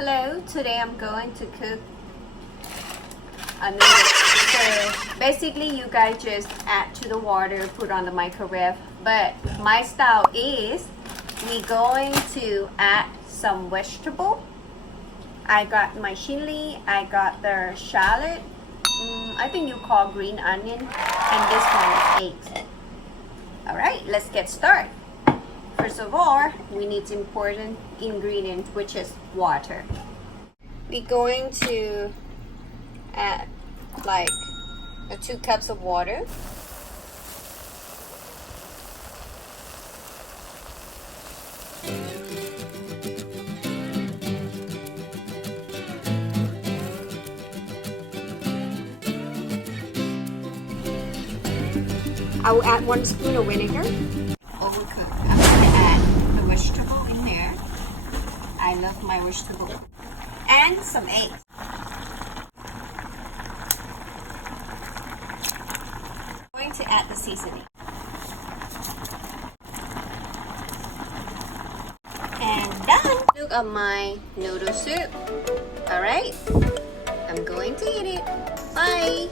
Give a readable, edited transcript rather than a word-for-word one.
Hello, today I'm going to cook a noodle. So basically you guys just add to the water, put on the microwave. But my style is we going to add some vegetable. I got my chili, I got the shallot, I think you call green onion, and this one is eggs. Alright, let's get started. First of all, we need important ingredient, which is water. We're going to add like 2 cups of water. I will add 1 spoon of vinegar. Overcook. I'm going to add the vegetable in there. I love my vegetable. And some eggs. I'm going to add the seasoning. And done. Look at my noodle soup. Alright. I'm going to eat it. Bye.